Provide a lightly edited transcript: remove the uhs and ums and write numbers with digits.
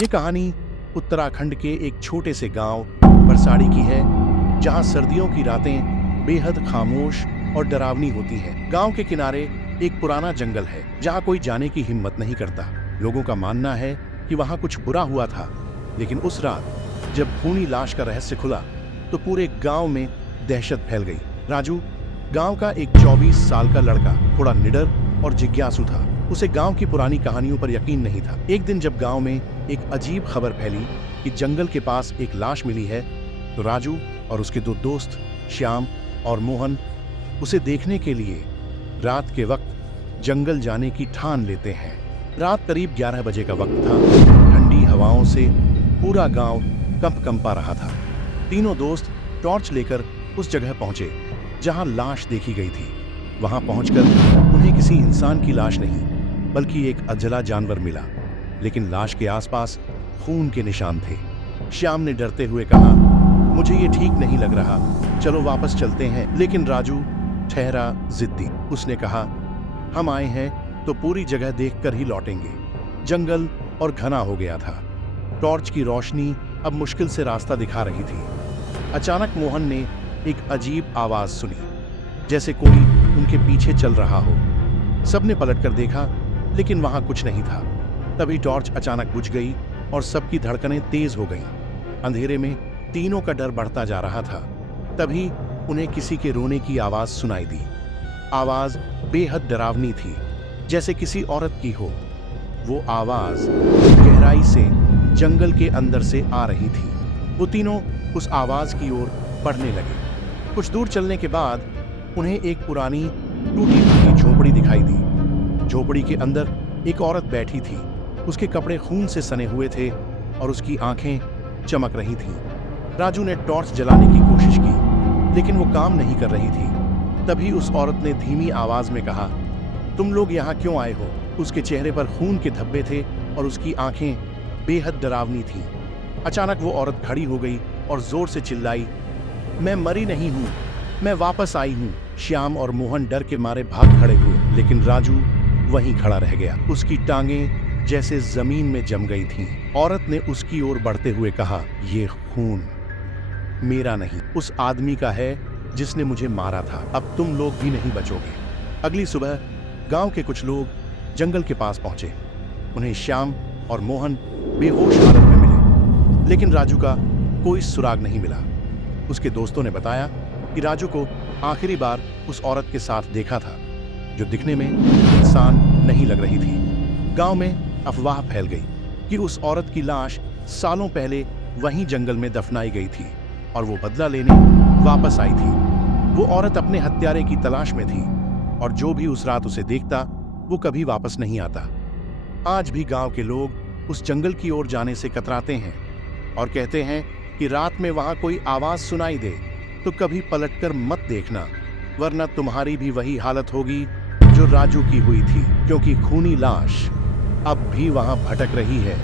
ये कहानी उत्तराखंड के एक छोटे से गांव बरसाड़ी की है, जहां सर्दियों की रातें बेहद खामोश और डरावनी होती हैं। गांव के किनारे एक पुराना जंगल है, जहां कोई जाने की हिम्मत नहीं करता। लोगों का मानना है कि वहां कुछ बुरा हुआ था, लेकिन उस रात जब खूनी लाश का रहस्य खुला तो पूरे गांव में दहशत फैल गई। राजू गांव का एक 24 साल का लड़का थोड़ा निडर और जिज्ञासु था। उसे गांव की पुरानी कहानियों पर यकीन नहीं था। एक दिन जब गांव में एक अजीब खबर फैली कि जंगल के पास एक लाश मिली है, तो राजू और उसके दो दोस्त श्याम और मोहन उसे देखने के लिए रात के वक्त जंगल जाने की ठान लेते हैं। रात करीब 11 बजे का वक्त था। ठंडी हवाओं से पूरा गांव कंपा रहा था। तीनों दोस्त टॉर्च लेकर उस जगह पहुंचे जहां लाश देखी गई थी। वहां पहुंचकर उन्हें किसी इंसान की लाश नहीं, बल्कि एक अजला जानवर मिला, लेकिन लाश के आसपास खून के निशान थे। श्याम ने डरते हुए कहा, मुझे ये ठीक नहीं लग रहा, चलो वापस चलते हैं। लेकिन राजू ठहरा जिद्दी। उसने कहा, हम आए हैं तो पूरी जगह देखकर ही लौटेंगे। जंगल और घना हो गया था। टॉर्च की रोशनी अब मुश्किल से रास्ता दिखा रही थी। अचानक मोहन ने एक अजीब आवाज सुनी, जैसे कोई उनके पीछे चल रहा हो। सबने पलटकर देखा, लेकिन वहां कुछ नहीं था। तभी टॉर्च अचानक बुझ गई और सबकी धड़कनें तेज हो गईं। अंधेरे में तीनों का डर बढ़ता जा रहा था। तभी उन्हें किसी के रोने की आवाज सुनाई दी। आवाज बेहद डरावनी थी, जैसे किसी औरत की हो। वो आवाज गहराई से जंगल के अंदर से आ रही थी। वो तीनों उस आवाज की ओर बढ़ने लगे। कुछ दूर चलने के बाद उन्हें एक पुरानी टूटी फूटी झोपड़ी दिखाई दी। झोपड़ी के अंदर एक औरत बैठी थी। उसके कपड़े खून से सने हुए थे और उसकी आंखें चमक रही थीं। राजू ने टॉर्च जलाने की कोशिश की, लेकिन वो काम नहीं कर रही थी। तभी उस औरत ने धीमी आवाज में कहा, तुम लोग यहाँ क्यों आए हो? उसके चेहरे पर खून के धब्बे थे और उसकी आंखें बेहद डरावनी थीं। अचानक वो औरत खड़ी हो गई और जोर से चिल्लाई, मैं मरी नहीं हूँ, मैं वापस आई हूँ। श्याम और मोहन डर के मारे भाग खड़े हुए, लेकिन राजू वहीं खड़ा रह गया। उसकी टांगें जैसे जमीन में जम गई थीं। औरत ने उसकी ओर बढ़ते हुए कहा, ये खून मेरा नहीं, उस आदमी का है जिसने मुझे मारा था। अब तुम लोग भी नहीं बचोगे। अगली सुबह गांव के कुछ लोग जंगल के पास पहुंचे। उन्हें श्याम और मोहन बेहोश हालत में मिले, लेकिन राजू का कोई सुराग नहीं मिला। उसके दोस्तों ने बताया कि राजू को आखिरी बार उस औरत के साथ देखा था, जो दिखने में इंसान नहीं लग रही थी। गांव में अफवाह फैल गई कि उस औरत की लाश सालों पहले वहीं जंगल में दफनाई गई थी और वो बदला लेने वापस आई थी। वो औरत अपने हत्यारे की तलाश में थी और जो भी उस रात उसे देखता वो कभी वापस नहीं आता। आज भी गांव के लोग उस जंगल की ओर जाने से कतराते हैं और कहते हैं कि रात में वहां कोई आवाज सुनाई दे तो कभी पलटकर मत देखना, वरना तुम्हारी भी वही हालत होगी जो राजू की हुई थी, क्योंकि खूनी लाश अब भी वहां भटक रही है।